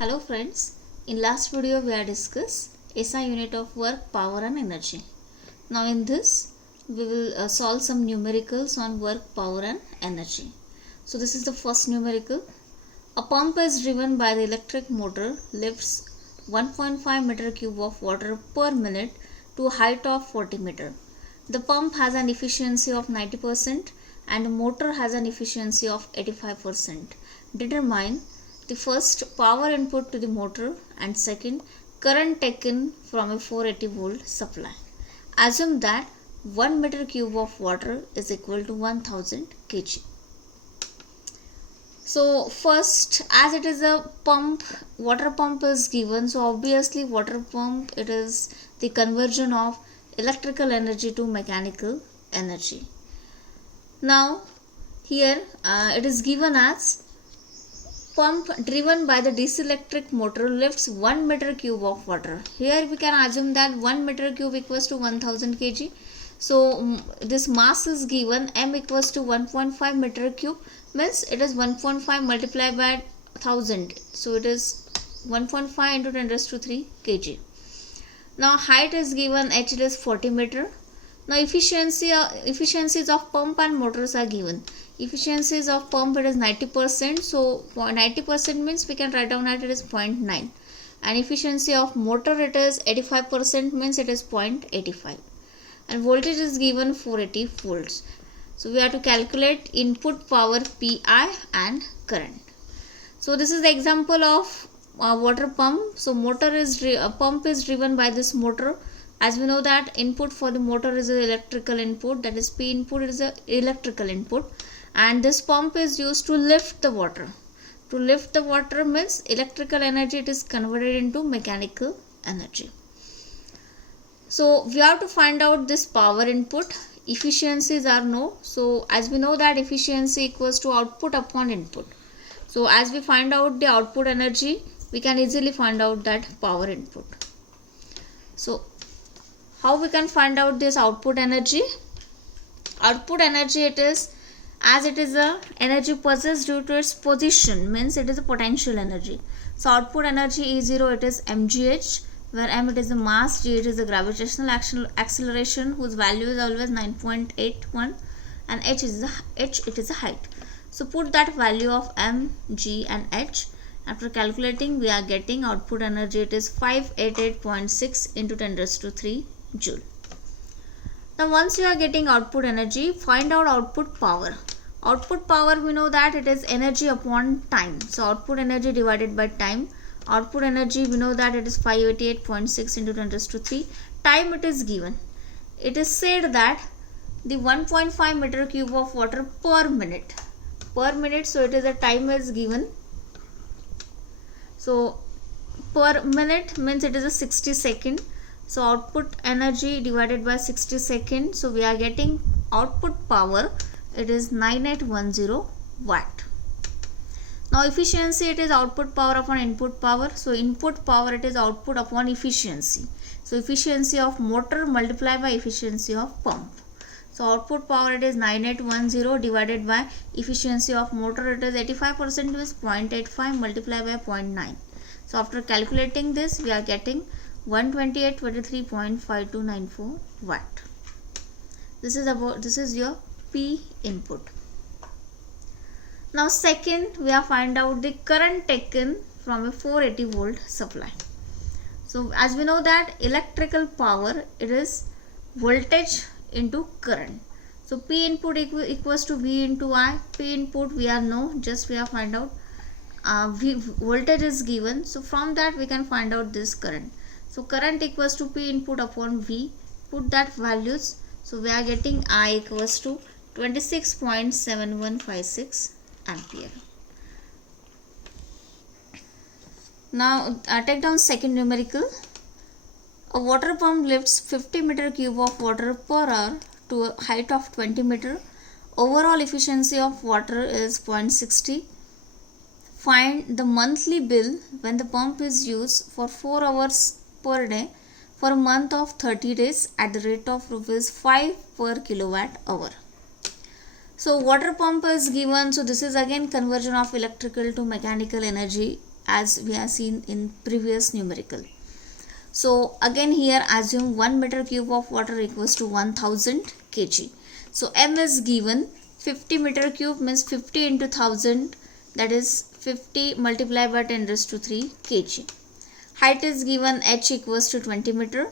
Hello friends, in last video we have discussed SI unit of work, power and energy. Now in this we will solve some numericals on work, power and energy. So this is the first numerical. A pump is driven by the electric motor lifts 1.5 meter cube of water per minute to a height of 40 meter. The pump has an efficiency of 90% and the motor has an efficiency of 85%. Determine the first power input to the motor and second current taken from a 480 volt supply. Assume that 1 meter cube of water is equal to 1000 kg. So first, as it is a pump, water pump is given, so obviously water pump, it is the conversion of electrical energy to mechanical energy. Now here it is given as pump driven by the DC electric motor lifts 1 meter cube of water. Here we can assume that 1 meter cube equals to 1000 kg. So this mass is given, m equals to 1.5 meter cube, means it is 1.5 multiplied by 1000. So it is 1.5 into 10 raised to 3 kg. Now height is given, h is 40 meter. Now efficiencies of pump and motors are given. Efficiencies of pump, it is 90%, so 90% means we can write down that it is 0.9, and efficiency of motor, it is 85%, means it is 0.85, and voltage is given 480 volts. So we have to calculate input power PI and current. So this is the example of water pump. So pump is driven by this motor. As we know that input for the motor is the electrical input, that is P input is the electrical input, and this pump is used to lift the water. To lift the water means electrical energy, it is converted into mechanical energy. So we have to find out this power input. Efficiencies are known. So as we know that efficiency equals to output upon input. So as we find out the output energy, we can easily find out that power input. So how we can find out this output energy? Output energy, it is, as it is a energy possessed due to its position, means it is a potential energy. So output energy E0, it is mgh, where m it is the mass, g it is the gravitational acceleration whose value is always 9.81, and h it is a height. So put that value of m, g and h. After calculating, we are getting output energy, it is 588.6 into 10 raised to 3 joule. Now once you are getting output energy, find out output power. Output power, we know that it is energy upon time. So output energy divided by time. Output energy, we know that it is 588.6 into 10 raised to 3. Time it is given. It is said that the 1.5 meter cube of water per minute. Per minute, so it is a time is given. So per minute means it is a 60 second. So output energy divided by 60 seconds. So we are getting output power, it is 9810 watt. Now efficiency, it is output power upon input power. So input power, it is output upon efficiency. So efficiency of motor multiplied by efficiency of pump. So output power, it is 9810 divided by efficiency of motor, it is 85%, is 0.85 multiplied by 0.9. So after calculating this, we are getting 128.23.5294 watt. This is your P input. Now second, we have find out the current taken from a 480 volt supply. So as we know that electrical power, it is voltage into current. So P input equals to V into I. P input we are know, just we have find out voltage is given. So from that we can find out this current. So current equals to P input upon V. Put that values. So we are getting I equals to 26.7156 ampere. Now take down second numerical. A water pump lifts 50 meter cube of water per hour to a height of 20 meter. Overall efficiency of water is 0.60. Find the monthly bill when the pump is used for 4 hours per day for a month of 30 days at the rate of ₹5 per kilowatt hour. So water pump is given. So this is again conversion of electrical to mechanical energy as we have seen in previous numerical. So again here assume 1 meter cube of water equals to 1000 kg. So M is given 50 meter cube means 50 into 1000, that is 50 multiplied by 10 raised to 3 kg. Height is given H equals to 20 meter.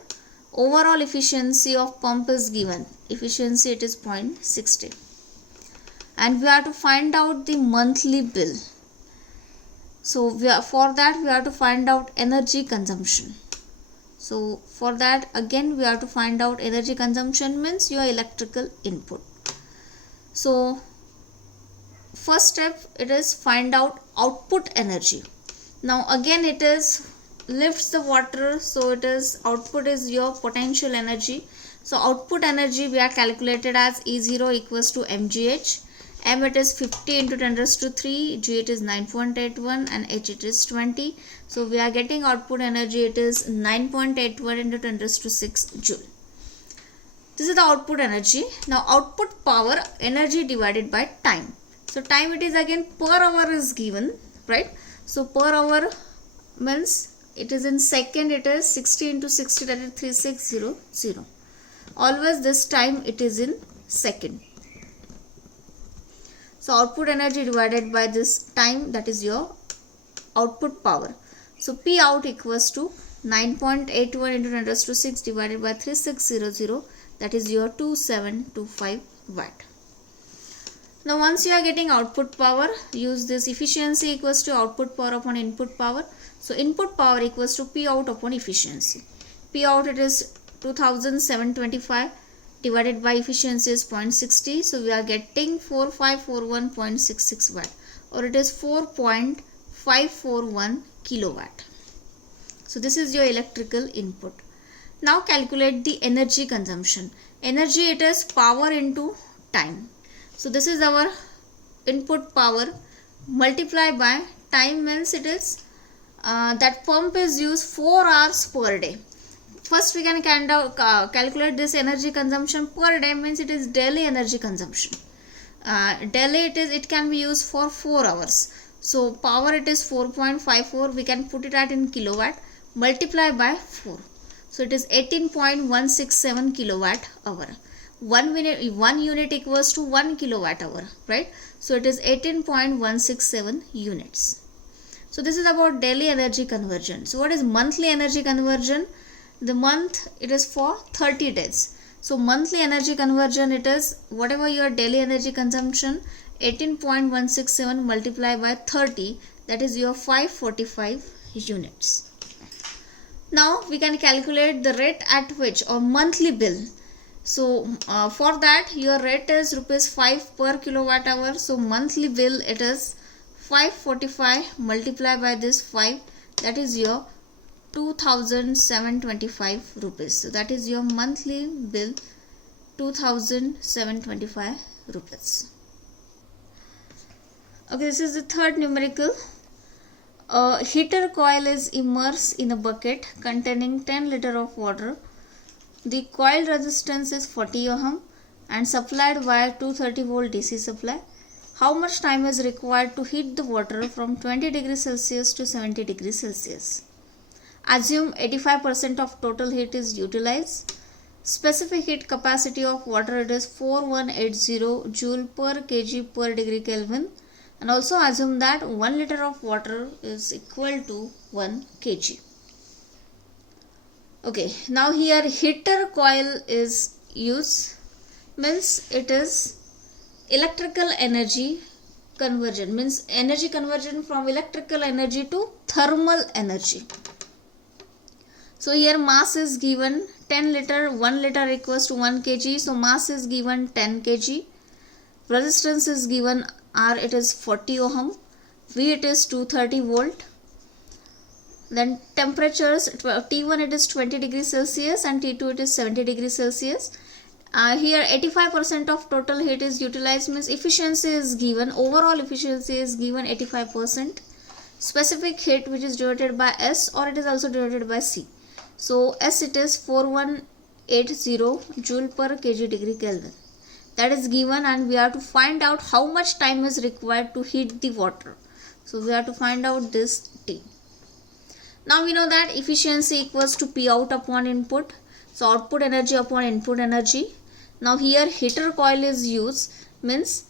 Overall efficiency of pump is given. Efficiency it is 0.60. And we have to find out the monthly bill. So for that we have to find out energy consumption. So for that again we have to find out energy consumption means your electrical input. So first step it is find out output energy. Now again it is lifts the water, so it is output is your potential energy. So output energy we are calculated as E0 equals to mgh. M it is 50 into 10 raised to 3, G it is 9.81 and H it is 20. So we are getting output energy, it is 9.81 into 10 raised to 6 joule. This is the output energy. Now output power, energy divided by time. So time it is again per hour is given, right? So per hour means it is in second, it is 60 into 60, that is 3600. Always this time it is in second. So output energy divided by this time, that is your output power. So P out equals to 9.81 into 10 raised to 6 divided by 3600, that is your 2725 watt. Now once you are getting output power, use this efficiency equals to output power upon input power. So input power equals to P out upon efficiency. P out it is 2725 divided by efficiency is 0.60. So we are getting 4541.66 watt, or it is 4.541 kilowatt. So this is your electrical input. Now calculate the energy consumption. Energy it is power into time. So this is our input power multiplied by time means it is that pump is used 4 hours per day. First we can calculate this energy consumption per day means it is daily energy consumption. Daily it can be used for 4 hours. So power it is 4.54, we can put it at in kilowatt, multiply by 4. So it is 18.167 kilowatt hour. 1 unit equals to 1 kilowatt hour, right? So it is 18.167 units. So this is about daily energy conversion. So what is monthly energy conversion? The month it is for 30 days. So monthly energy conversion it is whatever your daily energy consumption, 18.167 multiplied by 30, that is your 545 units. Now we can calculate the rate at which, or monthly bill. So for that your rate is rupees 5 per kilowatt hour. So monthly bill it is 545 multiplied by this 5, that is your 2725 rupees. So that is your monthly bill, 2725 rupees. Okay, this is the third numerical. A heater coil is immersed in a bucket containing 10 liters of water. The coil resistance is 40 ohm and supplied via 230 volt DC supply. How much time is required to heat the water from 20 degrees Celsius to 70 degrees Celsius? Assume 85% of total heat is utilized. Specific heat capacity of water it is 4180 joule per kg per degree Kelvin. And also assume that 1 liter of water is equal to 1 kg. Okay, now here heater coil is used, means it is electrical energy conversion, means energy conversion from electrical energy to thermal energy. So here mass is given 10 liter, 1 liter equals to 1 kg. So mass is given 10 kg. Resistance is given R, it is 40 ohm. V it is 230 volt. Then temperatures, T1 it is 20 degrees Celsius and T2 it is 70 degrees Celsius. Here 85% of total heat is utilized, means efficiency is given, overall efficiency is given 85%. Specific heat which is denoted by S, or it is also denoted by C. So S it is 4180 joule per kg degree Kelvin. That is given, and we have to find out how much time is required to heat the water. So we have to find out this T. Now we know that efficiency equals to P out upon input. So output energy upon input energy. Now here heater coil is used, means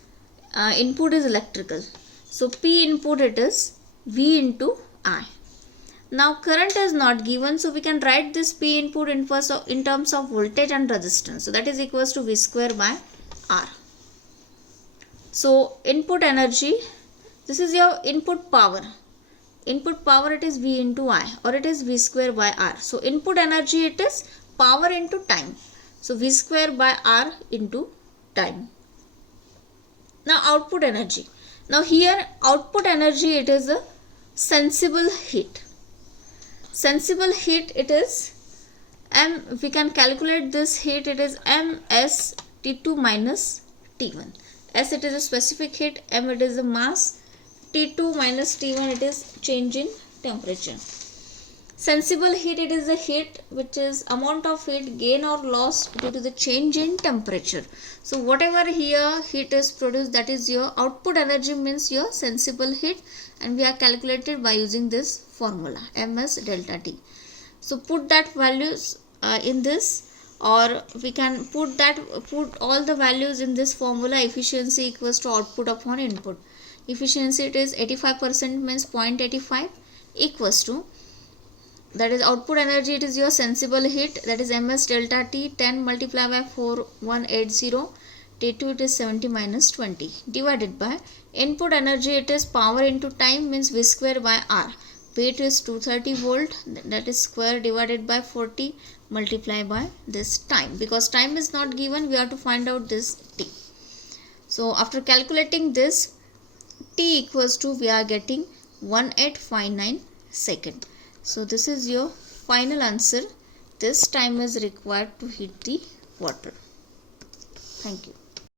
input is electrical. So P input it is V into I. Now current is not given, so we can write this P input in terms of voltage and resistance. So that is equals to V square by R. So input energy, this is your input power. Input power it is V into I, or it is V square by R. So input energy it is power into time. So V square by R into time. Now output energy. Now here output energy it is a sensible heat. Sensible heat it is we can calculate this heat, it is Ms T2 minus T1. S it is a specific heat, M it is a mass, T2 minus T1 it is change in temperature. Sensible heat it is a heat which is amount of heat gain or loss due to the change in temperature. So whatever here heat is produced, that is your output energy, means your sensible heat, and we are calculated by using this formula Ms delta T. So put that values in this, or we can put all the values in this formula. Efficiency equals to output upon input. Efficiency it is 85%, means 0.85 equals to, that is output energy it is your sensible heat, that is Ms delta T, 10 multiplied by 4180, T2 it is 70 minus 20, divided by input energy it is power into time, means V square by R. Weight is 230 volt, that is square divided by 40 multiplied by this time. Because time is not given, we have to find out this T. So after calculating this, T equals to, we are getting 1859 second. So this is your final answer. This time is required to heat the water. Thank you.